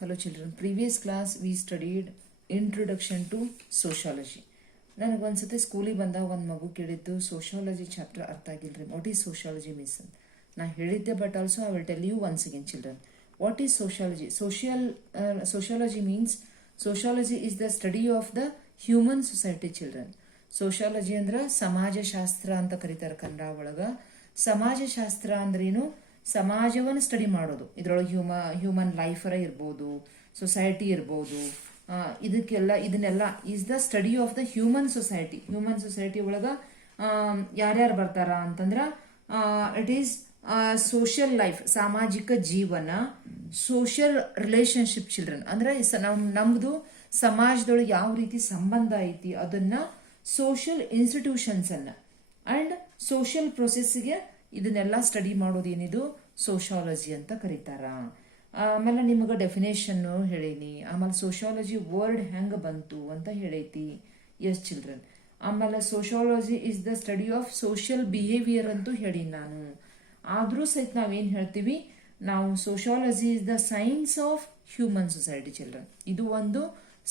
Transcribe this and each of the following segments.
Hello children, previous class we studied introduction to sociology. ನನಗೊಂದ್ಸತಿ ಸ್ಕೂಲಿಗೆ ಬಂದಾಗ ಒಂದು ಮಗು ಕೇಳಿದ್ದು ಸೋಷಿಯಾಲಜಿ ಚಾಪ್ಟರ್ ಅರ್ಥ ಆಗಿಲ್ರಿ, ವಾಟ್ ಈಸ್ ಸೋಷಿಯಾಲಜಿ ಮೀನ್ಸ್ ಅಂತ ನಾ ಹೇಳಿದ್ದೆ. But also I will tell you once again children, what is sociology. Sociology means sociology is the study of the human society children. Sociology ಅಂದ್ರೆ ಸಮಾಜಶಾಸ್ತ್ರ ಅಂತ ಕರೀತಾರೆ ಕನ್ನಡ ಒಳಗ. ಸಮಾಜಶಾಸ್ತ್ರ ಅಂದ್ರೇನು? ಸಮಾಜವನ್ನು ಸ್ಟಡಿ ಮಾಡೋದು. ಇದ್ರೊಳಗೆ ಹ್ಯೂಮನ್ ಲೈಫರ ಇರ್ಬೋದು, ಸೊಸೈಟಿ ಇರ್ಬೋದು, ಇದನ್ನೆಲ್ಲ is the study of the human society. Human society ಒಳಗ ಯಾರ್ಯಾರು ಬರ್ತಾರ ಅಂತಂದ್ರ ಇಟ್ ಈಸ್ ಸೋಷಿಯಲ್ ಲೈಫ್, ಸಾಮಾಜಿಕ ಜೀವನ, ಸೋಷಿಯಲ್ ರಿಲೇಶನ್ಶಿಪ್ ಚಿಲ್ಡ್ರನ್. ಅಂದ್ರೆ ನಮ್ದು ಸಮಾಜದೊಳಗೆ ಯಾವ ರೀತಿ ಸಂಬಂಧ ಐತಿ ಅದನ್ನ ಸೋಷಿಯಲ್ ಇನ್ಸ್ಟಿಟ್ಯೂಷನ್ಸ್ ಅನ್ನ ಅಂಡ್ ಸೋಷಿಯಲ್ ಪ್ರೊಸೆಸ್ಗೆ ಇದನ್ನೆಲ್ಲ ಸ್ಟಡಿ ಮಾಡೋದು ಏನಿದು ಸೋಷಿಯಾಲಜಿ ಅಂತ ಕರೀತಾರ. ಆಮೇಲೆ ನಿಮಗೆ ಡೆಫಿನೇಷನ್ ಹೇಳೀನಿ. ಆಮೇಲೆ ಸೋಷಿಯಾಲಜಿ ವರ್ಡ್ ಹೆಂಗ ಬಂತು ಅಂತ ಹೇಳೈತಿ. Yes children. ಆಮೇಲೆ sociology is the study of social behaviour ಅಂತೂ ಹೇಳೀನಿ ನಾನು. ಆದ್ರೂ ಸಹಿತ ನಾವೇನ್ ಹೇಳ್ತೀವಿ, ನಾವು sociology is the science of human society children. ಇದು ಒಂದು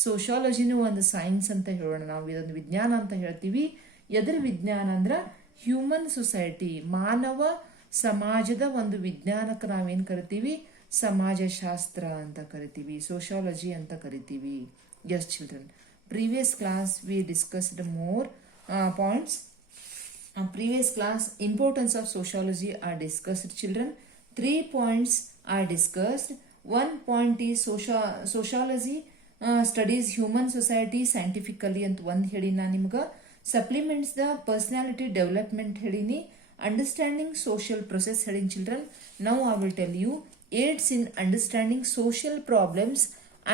ಸೋಷಿಯಾಲಜಿನೂ ಒಂದು ಸೈನ್ಸ್ ಅಂತ ಹೇಳೋಣ. ನಾವು ಇದೊಂದು ವಿಜ್ಞಾನ ಅಂತ ಹೇಳ್ತೀವಿ. ಎದ್ರ ವಿಜ್ಞಾನ ಅಂದ್ರ ಹ್ಯೂಮನ್ ಸೊಸೈಟಿ, ಮಾನವ ಸಮಾಜದ ಒಂದು ವಿಜ್ಞಾನಕ್ಕೆ ನಾವೇನ್ ಕರಿತೀವಿ, ಸಮಾಜಶಾಸ್ತ್ರ ಅಂತ ಕರಿತೀವಿ, ಸೋಷಿಯಾಲಜಿ ಅಂತ ಕರಿತೀವಿ. Yes children, previous class we discussed more points. previous class importance of sociology are discussed children. 3 points are discussed. 1 point is sociology studies human society scientifically ಅಂತ ಒಂದು ಹೇಳಿ ನಾನು ನಿಮ್ಗೆ. supplements the personality development ಹೇಳೀನಿ. understanding social process ಹೇಳೀನಿ children. now I will tell you aids in understanding social problems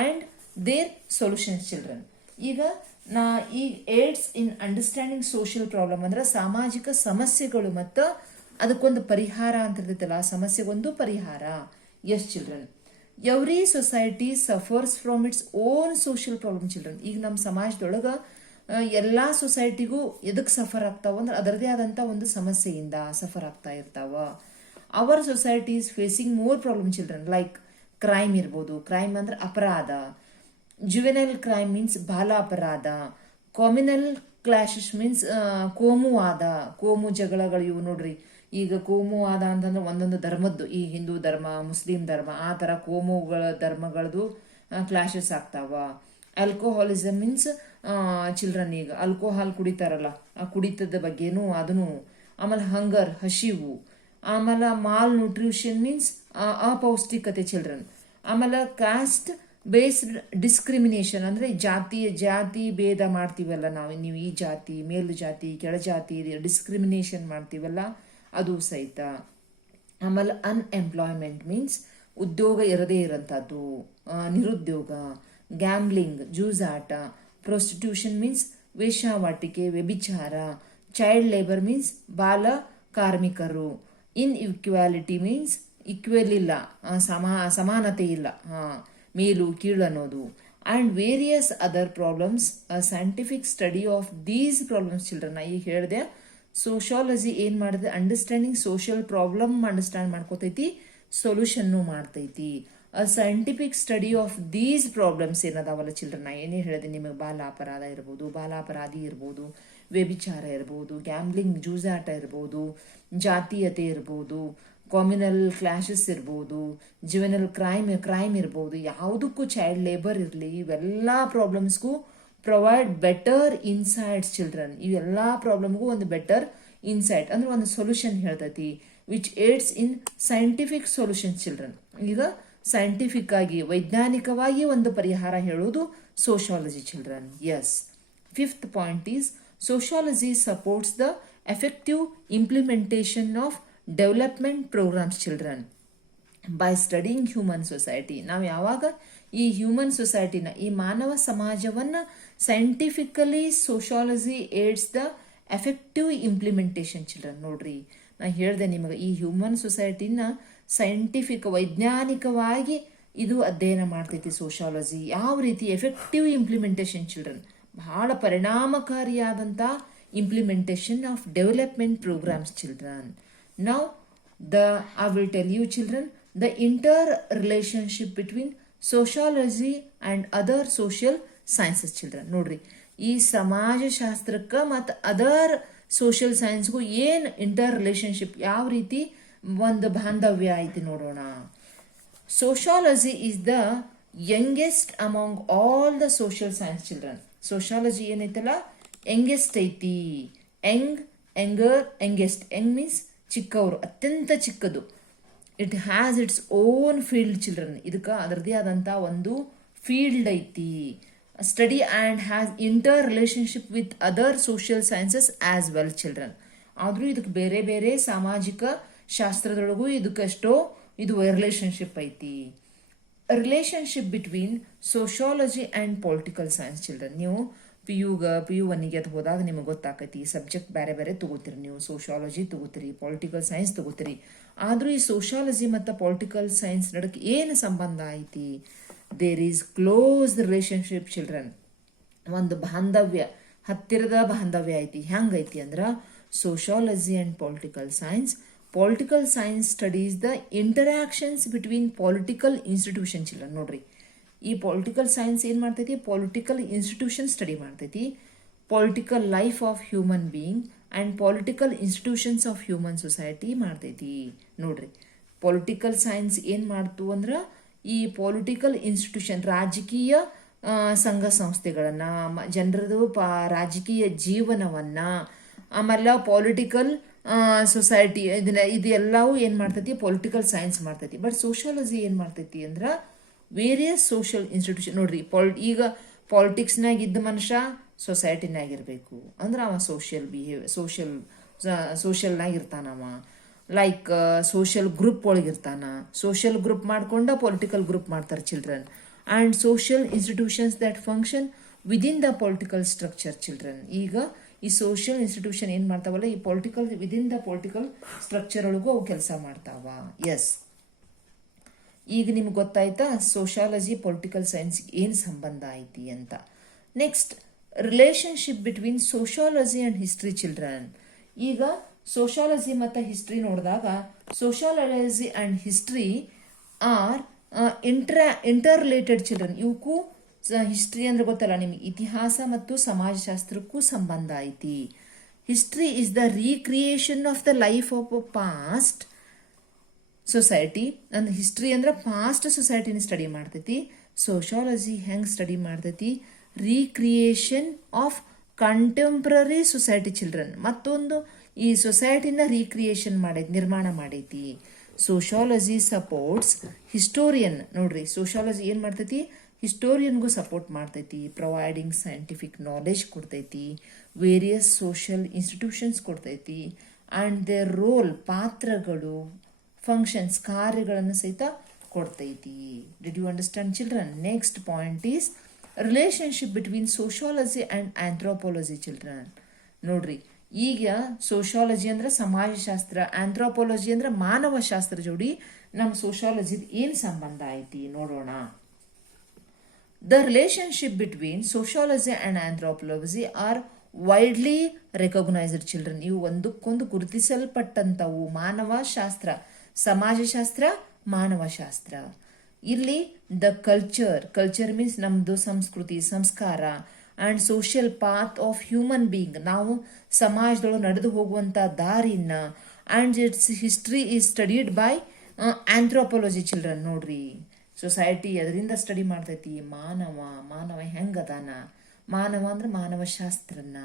and their solutions children. ಈಗ ಈ AIDS in understanding social problem ಅಂದ್ರೆ ಸಾಮಾಜಿಕ ಸಮಸ್ಯೆಗಳು ಮತ್ತು ಅದಕ್ಕೊಂದು ಪರಿಹಾರ ಅಂತ ಇರ್ತೈತಲ್ಲ, ಆ ಸಮಸ್ಯೆಗೊಂದು ಪರಿಹಾರ. Yes children, every society suffers from its own social problem children. ಈಗ ನಮ್ಮ ಸಮಾಜದೊಳಗ ಎಲ್ಲಾ ಸೊಸೈಟಿಗೂ ಎದಕ್ ಸಫರ್ ಆಗ್ತಾವ ಅಂದ್ರೆ ಅದರದೇ ಆದಂತ ಒಂದು ಸಮಸ್ಯೆಯಿಂದ ಸಫರ್ ಆಗ್ತಾ ಇರ್ತಾವ. Our society is facing more problem children, like crime ಇರ್ಬೋದು. ಕ್ರೈಮ್ ಅಂದ್ರೆ ಅಪರಾಧ. ಜುವೆನೈಲ್ ಕ್ರೈಮ್ ಮೀನ್ಸ್ ಬಾಲ ಅಪರಾಧ. ಕಾಮಿನಲ್ ಕ್ಲಾಶಸ್ ಮೀನ್ಸ್ ಕೋಮುವಾದ, ಕೋಮು ಜಗಳಗಳು. ಇವು ನೋಡ್ರಿ, ಈಗ ಕೋಮುವಾದ ಅಂತಂದ್ರೆ ಒಂದೊಂದು ಧರ್ಮದ್ದು, ಈ ಹಿಂದೂ ಧರ್ಮ, ಮುಸ್ಲಿಂ ಧರ್ಮ, ಆ ತರ ಕೋಮುಗಳ ಧರ್ಮಗಳದು ಕ್ಲಾಶಸ್ ಆಗ್ತಾವ. ಆಲ್ಕೋಹಾಲಿಸಮ್ ಮೀನ್ಸ್ ಚಿಲ್ಡ್ರನ್, ಈಗ ಆಲ್ಕೋಹಾಲ್ ಕುಡಿತಾರಲ್ಲ, ಆ ಕುಡಿತದ ಬಗ್ಗೆನೂ ಅದನ್ನು. ಆಮೇಲೆ ಹಂಗರ್, ಹಸಿವು. ಆಮೇಲೆ ಮಾಲ್ ನ್ಯೂಟ್ರಿಷನ್ ಮೀನ್ಸ್ ಅಪೌಷ್ಟಿಕತೆ ಚಿಲ್ಡ್ರನ್. ಆಮೇಲೆ ಕಾಸ್ಟ್ ಬೇಸ್ಡ್ ಡಿಸ್ಕ್ರಿಮಿನೇಷನ್ ಅಂದ್ರೆ ಜಾತಿ ಭೇದ ಮಾಡ್ತೀವಲ್ಲ ನಾವು, ನೀವು ಈ ಜಾತಿ, ಮೇಲು ಜಾತಿ, ಕೆಳ ಜಾತಿ, ಡಿಸ್ಕ್ರಿಮಿನೇಷನ್ ಮಾಡ್ತೀವಲ್ಲ ಅದು ಸಹಿತ. ಆಮೇಲೆ ಅನ್ಎಂಪ್ಲಾಯ್ಮೆಂಟ್ ಮೀನ್ಸ್ ಉದ್ಯೋಗ ಇರದೇ ಇರೋಂಥದ್ದು, ನಿರುದ್ಯೋಗ. ಗ್ಯಾಮ್ಲಿಂಗ್, ಜೂಜಾಟ. ಪ್ರೊಸ್ಟಿಟ್ಯೂಷನ್ ಮೀನ್ಸ್ ವೇಶ್ಯಾವಾಟಿಕೆ, ವ್ಯಭಿಚಾರ. ಚೈಲ್ಡ್ ಲೇಬರ್ ಮೀನ್ಸ್ ಬಾಲ ಕಾರ್ಮಿಕರು. ಇನ್ಇಕ್ವಾಲಿಟಿ ಮೀನ್ಸ್ ಈಕ್ವಲ್ ಇಲ್ಲ, ಸಮಾನತೆ ಇಲ್ಲ, ಮೇಲು ಕೀಳು ಅನ್ನೋದು. And various other problems. Scientific study of these problems children. ಈಗ ಹೇಳಿದೆ ಸೋಷಿಯಾಲಜಿ ಏನ್ ಮಾಡಿದೆ, ಅಂಡರ್ಸ್ಟ್ಯಾಂಡಿಂಗ್ ಸೋಷಿಯಲ್ ಪ್ರಾಬ್ಲಮ್ ಅಂಡರ್ಸ್ಟ್ಯಾಂಡ್ ಮಾಡ್ಕೋತೈತಿ, ಸೊಲ್ಯೂಷನ್ ಮಾಡ್ತೈತಿ. Scientific study of these problems ಏನದಾವಲ್ಲ ಚಿಲ್ಡ್ರನ್, ನಾ ಏನೇ ಹೇಳಿದೆ ನಿಮಗೆ, ಬಾಲ ಅಪರಾಧ ಇರ್ಬೋದು, ಬಾಲಾಪರಾಧಿ ಇರ್ಬೋದು, ವ್ಯಭಿಚಾರ ಇರ್ಬೋದು, ಗ್ಯಾಮ್ಲಿಂಗ್ ಜೂಜಾಟ ಇರ್ಬೋದು, ಜಾತೀಯತೆ ಇರ್ಬೋದು, ಕಾಮಿನಲ್ ಕ್ಲಾಶಸ್ ಇರ್ಬೋದು, ಜುವೆನಲ್ ಕ್ರೈಮ್ ಇರ್ಬೋದು, ಯಾವುದಕ್ಕೂ ಚೈಲ್ಡ್ ಲೇಬರ್ ಇರಲಿ, ಇವೆಲ್ಲ ಪ್ರಾಬ್ಲಮ್ಸ್ಗೂ ಪ್ರೊವೈಡ್ ಬೆಟರ್ ಇನ್ಸೈಟ್ಸ್ ಚಿಲ್ಡ್ರನ್. ಇವೆಲ್ಲ ಪ್ರಾಬ್ಲಮ್ಗೂ ಒಂದು ಬೆಟರ್ ಇನ್ಸೈಟ್ ಅಂದ್ರೆ ಒಂದು ಸೊಲ್ಯೂಷನ್ ಹೇಳ್ತೈತಿ, which aids in scientific solution children. ಈಗ ಸೈಂಟಿಫಿಕ್ ಆಗಿ, ವೈಜ್ಞಾನಿಕವಾಗಿ ಒಂದು ಪರಿಹಾರ ಹೇಳೋದು sociology children. Yes. 5th point is sociology supports the effective implementation of development programmes children by studying human society. ನಾವು ಯಾವಾಗ ಈ ಹ್ಯೂಮನ್ ಸೊಸೈಟಿನ, ಈ ಮಾನವ ಸಮಾಜವನ್ನ scientifically sociology AIDS the effective implementation children. ನೋಡ್ರಿ, ನಾ ಹೇಳ್ದೆ ನಿಮಗೆ, ಈ ಹ್ಯೂಮನ್ ಸೊಸೈಟಿನ ಸೈಂಟಿಫಿಕ್ ವೈಜ್ಞಾನಿಕವಾಗಿ ಇದು ಅಧ್ಯಯನ ಮಾಡ್ತೈತಿ ಸೋಷಿಯಾಲಜಿ. ಯಾವ ರೀತಿ ಎಫೆಕ್ಟಿವ್ ಇಂಪ್ಲಿಮೆಂಟೇಷನ್ ಚಿಲ್ಡ್ರನ್, ಬಹಳ ಪರಿಣಾಮಕಾರಿಯಾದಂಥ implementation of development programmes children. Now I will tell you children the interrelationship between sociology and other social sciences children. ನೋಡ್ರಿ, ಈ ಸಮಾಜಶಾಸ್ತ್ರಕ್ಕೆ ಮತ್ತು ಅದರ್ ಸೋಷಿಯಲ್ ಸೈನ್ಸ್ಗೂ ಏನು ಇಂಟರ್ ರಿಲೇಶನ್ಶಿಪ್, ಯಾವ ರೀತಿ ಒಂದು ಬಾಂಧವ್ಯ ಐತಿ ನೋಡೋಣ. Sociology is the youngest among all the social science children. Sociology ಏನೈತಲ್ಲ, ಯಂಗೆಸ್ಟ್ ಐತಿ. ಯಂಗೆಸ್ಟ್ ಮೀನ್ಸ್ ಚಿಕ್ಕವರು, ಅತ್ಯಂತ ಚಿಕ್ಕದು. It has its own field children. ಇದಕ್ಕೆ ಅದರದೇ ಆದಂಥ ಒಂದು ಫೀಲ್ಡ್ ಐತಿ. Study and has inter relationship with other social sciences as well children. ಆದರೂ ಇದಕ್ಕೆ ಬೇರೆ ಬೇರೆ ಸಾಮಾಜಿಕ ಶಾಸ್ತ್ರದೊಳಗೂ ಇದಕ್ಕಷ್ಟೋ ಇದು ರಿಲೇಶನ್ಶಿಪ್ ಐತಿ. Relationship between sociology and political science children. ನೀವು ಪಿ ಯು 1ಗೆ ಅದು ಹೋದಾಗ ನಿಮಗೆ ಗೊತ್ತಾಕೈತಿ, ಸಬ್ಜೆಕ್ಟ್ ಬೇರೆ ಬೇರೆ ತಗೋತೀರಿ. ನೀವು ಸೋಷಾಲಜಿ ತಗೋತೀರಿ, ಪೊಲಿಟಿಕಲ್ ಸೈನ್ಸ್ ತಗೋತೀರಿ. ಆದರೂ ಈ ಸೋಷಾಲಜಿ ಮತ್ತು ಪೊಲಿಟಿಕಲ್ ಸೈನ್ಸ್ ನಡಕ್ಕೆ ಏನು ಸಂಬಂಧ ಐತಿ? There is close relationship children. ಒಂದು ಬಾಂಧವ್ಯ, ಹತ್ತಿರದ ಬಾಂಧವ್ಯ ಐತಿ. ಹೆಂಗೈತಿ ಅಂದ್ರೆ, sociology and political science studies the interactions between political institution children. ನೋಡ್ರಿ, ಈ ಪೊಲಿಟಿಕಲ್ ಸೈನ್ಸ್ ಏನು ಮಾಡ್ತೈತಿ? ಪೊಲಿಟಿಕಲ್ ಇನ್ಸ್ಟಿಟ್ಯೂಷನ್ ಸ್ಟಡಿ ಮಾಡ್ತೈತಿ. Political life of human being and political institutions of human society ಮಾಡ್ತೈತಿ. ನೋಡ್ರಿ, ಪೊಲಿಟಿಕಲ್ ಸೈನ್ಸ್ ಏನು ಮಾಡ್ತು ಅಂದ್ರೆ, ಈ ಪೊಲಿಟಿಕಲ್ ಇನ್ಸ್ಟಿಟ್ಯೂಷನ್, ರಾಜಕೀಯ ಸಂಘ ಸಂಸ್ಥೆಗಳನ್ನು, ಜನರದು ರಾಜಕೀಯ ಜೀವನವನ್ನು, ಆಮೇಲೆ ಪೊಲಿಟಿಕಲ್ ಸೊಸೈಟಿ, ಇದೆಲ್ಲವೂ ಏನು ಮಾಡ್ತೈತಿ? ಪೊಲಿಟಿಕಲ್ ಸೈನ್ಸ್ ಮಾಡ್ತೈತಿ. ಬಟ್ ಸೋಷಾಲಜಿ ಏನು ಮಾಡ್ತೈತಿ ಅಂದ್ರೆ, ವೇರಿಯಸ್ ಸೋಷಿಯಲ್ ಇನ್ಸ್ಟಿಟ್ಯೂಷನ್. ನೋಡ್ರಿ, ಈಗ ಪಾಲಿಟಿಕ್ಸ್ನಾಗ ಇದ್ದ ಮನುಷ್ಯ ಸೊಸೈಟಿನಾಗ ಇರಬೇಕು ಅಂದ್ರೆ ಅವ ಸೋಷಿಯಲ್ನಾಗ ಇರ್ತಾನವ. ಲೈಕ್ ಸೋಷಿಯಲ್ ಗ್ರೂಪ್ ಒಳಗಿರ್ತಾನ. ಸೋಷಿಯಲ್ ಗ್ರೂಪ್ ಮಾಡ್ಕೊಂಡ ಪೊಲಿಟಿಕಲ್ ಗ್ರೂಪ್ ಮಾಡ್ತಾರೆ children. And social institutions that function within the political structure children. ಈಗ ಈ ಸೋಷಿಯಲ್ ಇನ್ಸ್ಟಿಟ್ಯೂಷನ್ ಏನು ಮಾಡ್ತಾವಲ್ಲ, ಈ ವಿದಿನ್ ದ ಪೊಲಿಟಿಕಲ್ ಸ್ಟ್ರಕ್ಚರ್ ಒಳಗೂ ಅವು ಕೆಲಸ ಮಾಡ್ತಾವ. ಎಸ್, ಈಗ ನಿಮ್ಗೆ ಗೊತ್ತಾಯ್ತಾ ಸೋಷಾಲಜಿ ಪೊಲಿಟಿಕಲ್ ಸೈನ್ಸ್ ಏನು ಸಂಬಂಧ ಐತಿ ಅಂತ. Next, relationship between sociology and history children. ಈಗ ಸೋಷಾಲಜಿ ಮತ್ತು ಹಿಸ್ಟ್ರಿ ನೋಡಿದಾಗ, sociology and history are interrelated children. ಇವಕ್ಕೂ ಹಿಸ್ಟ್ರಿ ಅಂದ್ರೆ ಗೊತ್ತಲ್ಲ ನಿಮಗೆ, ಇತಿಹಾಸ ಮತ್ತು ಸಮಾಜಶಾಸ್ತ್ರಕ್ಕೂ ಸಂಬಂಧ ಐತಿ. History is the recreation of the life of a past society. ಅಂದ್ರೆ ಹಿಸ್ಟ್ರಿ ಅಂದ್ರೆ ಪಾಸ್ಟ್ ಸೊಸೈಟಿನ ಸ್ಟಡಿ ಮಾಡ್ತೈತಿ. ಸೋಷಾಲಜಿ ಹೆಂಗೆ ಸ್ಟಡಿ ಮಾಡ್ತೈತಿ? Recreation of contemporary society children. ಮತ್ತೊಂದು ಈ ಸೊಸೈಟಿನ ರೀಕ್ರಿಯೇಷನ್ ನಿರ್ಮಾಣ ಮಾಡೈತಿ. Sociology supports historian. ನೋಡ್ರಿ, ಸೋಷಾಲಜಿ ಏನು ಮಾಡ್ತೈತಿ? ಹಿಸ್ಟೋರಿಯನ್ಗೂ ಸಪೋರ್ಟ್ ಮಾಡ್ತೈತಿ. ಪ್ರೊವೈಡಿಂಗ್ ಸೈಂಟಿಫಿಕ್ ನಾಲೆಜ್ ಕೊಡ್ತೈತಿ. ವೇರಿಯಸ್ ಸೋಷಿಯಲ್ ಇನ್ಸ್ಟಿಟ್ಯೂಷನ್ಸ್ ಕೊಡ್ತೈತಿ. ಆ್ಯಂಡ್ ದೇರ್ ರೋಲ್, ಪಾತ್ರಗಳು, ಫಂಕ್ಷನ್ಸ್, ಕಾರ್ಯಗಳನ್ನು ಸಹಿತ ಕೊಡ್ತೈತಿ. Did you understand children? Next point is relationship between sociology and anthropology children. ನೋಡ್ರಿ, ಈಗ ಸೋಷಾಲಜಿ ಅಂದ್ರೆ ಸಮಾಜಶಾಸ್ತ್ರ, ಆಂಥ್ರೋಪಾಲಜಿ ಅಂದ್ರೆ ಮಾನವಶಾಸ್ತ್ರ ಜೋಡಿ ನಮ್ಮ ಸೋಷಾಲಜಿ ಏನು ಸಂಬಂಧ ಐತಿ ನೋಡೋಣ. The relationship between sociology and anthropology are widely recognised children. ಇವು ಒಂದಕ್ಕೊಂದು ಗುರುತಿಸಲ್ಪಟ್ಟಂಥವು. ಮಾನವಶಾಸ್ತ್ರ, ಸಮಾಜಶಾಸ್ತ್ರ, ಮಾನವಶಾಸ್ತ್ರ. ಇಲ್ಲಿ ದ ಕಲ್ಚರ್ ಮೀನ್ಸ್ ನಮ್ಮದು ಸಂಸ್ಕೃತಿ, ಸಂಸ್ಕಾರ, and social path of human being, ನಾವು ಸಮಾಜದೊಳಗೆ ನಡೆದು ಹೋಗುವಂಥ ದಾರಿನ. And its history is studied by anthropology children. ನೋಡ್ರಿ, ಸೊಸೈಟಿ ಅದರಿಂದ ಸ್ಟಡಿ ಮಾಡ್ತೈತಿ. ಮಾನವ ಹೆಂಗದಾನ, ಮಾನವ ಅಂದ್ರೆ ಮಾನವಶಾಸ್ತ್ರನ.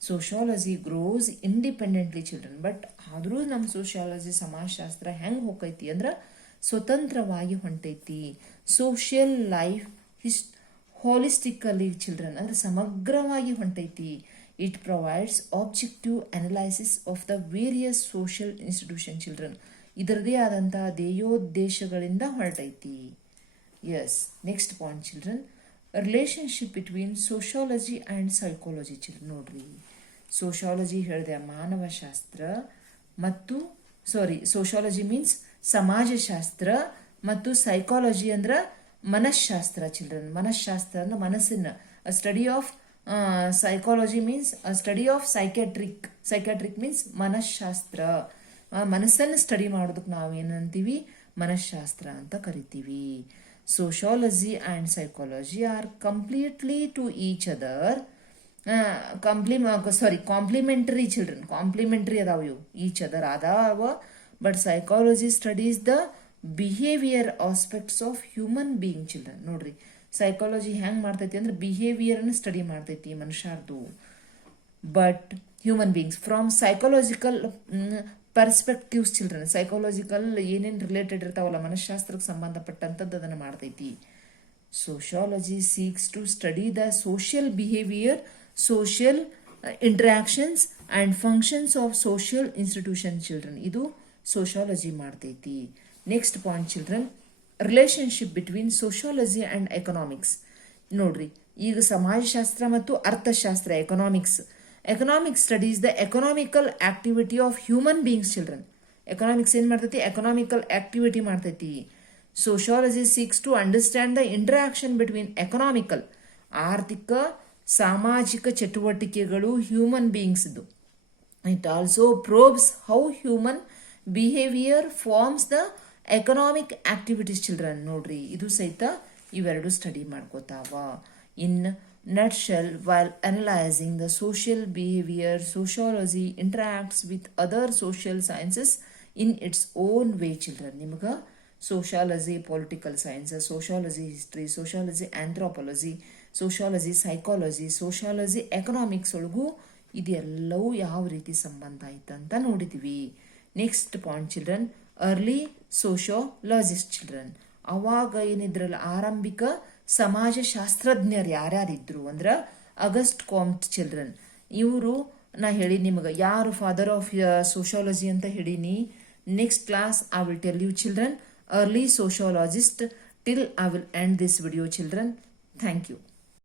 Sociology grows independently children. But ಆದರೂ ನಮ್ಮ ಸೋಷಿಯಾಲಜಿ, ಸಮಾಜಶಾಸ್ತ್ರ ಹೆಂಗೆ ಹೋಗೈತಿ ಅಂದ್ರೆ ಸ್ವತಂತ್ರವಾಗಿ ಹೊಂಟೈತಿ. ಸೋಷಿಯಲ್ ಲೈಫ್ ಹೋಲಿಸ್ಟಿಕಲಿ ಚಿಲ್ಡ್ರನ್ ಅಂದ್ರೆ ಸಮಗ್ರವಾಗಿ ಹೊಂಟೈತಿ. It provides objective analysis of the various social institution children. ಇದರದೇ ಆದಂತಹ ಧ್ಯೇಯೋದ್ದೇಶಗಳಿಂದ ಹೊರಟೈತಿ. Yes, next point children, relationship between sociology and psychology children. ನೋಡ್ರಿ, ಸೋಷಾಲಜಿ ಹೇಳಿದೆ ಮಾನವಶಾಸ್ತ್ರ ಮತ್ತು ಸೋಷಾಲಜಿ ಮೀನ್ಸ್ ಸಮಾಜಶಾಸ್ತ್ರ ಮತ್ತು ಸೈಕಾಲಜಿ ಅಂದ್ರೆ ಮನಃಶಾಸ್ತ್ರ ಚಿಲ್ಡ್ರನ್. ಮನಃಶಾಸ್ತ್ರ ಅಂದ್ರೆ ಮನಸ್ಸಿನ study of psychology means study of psychiatric means ಮನಃಶಾಸ್ತ್ರ. ಮನಸ್ಸನ್ನು ಸ್ಟಡಿ ಮಾಡೋದಕ್ಕೆ ನಾವು ಏನಂತೀವಿ? ಮನಃಶಾಸ್ತ್ರ ಅಂತ ಕರಿತೀವಿ. sociology and psychology are completely to each other complementary children, complementary ಅದಾವ ಇವು ಈಚ್ ಅದರ್ ಅದಾವ. But psychology studies the behaviour aspects of human being children. ನೋಡ್ರಿ ಸೈಕಾಲಜಿ ಹೆಂಗ್ ಮಾಡ್ತೈತಿ ಅಂದ್ರೆ ಬಿಹೇವಿಯರ್ನ ಸ್ಟಡಿ ಮಾಡ್ತೈತಿ ಮನುಷ್ಯರ್ದು. But human beings from psychological perspectives children, psychological ಏನೇನು ರಿಲೇಟೆಡ್ ಇರ್ತಾವಲ್ಲ ಮನಃಶಾಸ್ತ್ರಕ್ಕೆ ಸಂಬಂಧಪಟ್ಟಂಥದ್ದು ಅದನ್ನು ಮಾಡ್ತೈತಿ. Sociology seeks to study the social behaviour, social interactions and functions of social institution children. ಇದು ಸೋಷಿಯಾಲಜಿ ಮಾಡ್ತೈತಿ. Next point children, relationship between sociology and economics. ನೋಡ್ರಿ ಈಗ ಸಮಾಜಶಾಸ್ತ್ರ ಮತ್ತು ಅರ್ಥಶಾಸ್ತ್ರ economics studies the economical activity of human beings children. Economics ಏನು ಮಾಡ್ತೈತಿ? Economical activity ಮಾಡ್ತೈತಿ. Sociology seeks to understand the interaction between economical, ಆರ್ಥಿಕ ಸಾಮಾಜಿಕ ಚಟುವಟಿಕೆಗಳು ಹ್ಯೂಮನ್ ಬೀಯಿಂಗ್ಸ್ದು. It also probes how human behaviour forms the economic activities children. ನೋಡ್ರಿ ಇದು ಸಹಿತ ಇವೆರಡು ಸ್ಟಡಿ ಮಾಡ್ಕೋತಾವ. In nutshell, while analyzing the social behavior, sociology interacts with other social sciences in its own way children. ನಿಮಗೆ sociology political sciences, sociology history, sociology anthropology, sociology psychology, sociology economics ಒಳಗೂ ಇದೆಲ್ಲವೂ ಯಾವ ರೀತಿ ಸಂಬಂಧ ಆಯ್ತಂತ ನೋಡಿದ್ದೀವಿ. Next point children, early sociologist children. ಅವಾಗ ಏನಿದ್ರಲ್ಲ ಆರಂಭಿಕ ಸಮಾಜಶಾಸ್ತ್ರಜ್ಞರು ಯಾರ್ಯಾರಿದ್ರು ಅಂದ್ರೆ ಅಗಸ್ಟ್ ಕಾಮ್ಟ್ ಚಿಲ್ಡ್ರನ್. ಇವರು ನಾ ಹೇಳಿ ನಿಮಗೆ ಯಾರು ಫಾದರ್ ಆಫ್ ಸೋಷಿಯಾಲಜಿ ಅಂತ ಹೇಳೀನಿ. Next class I will tell you children early sociologist. Till I will end this video children. Thank you.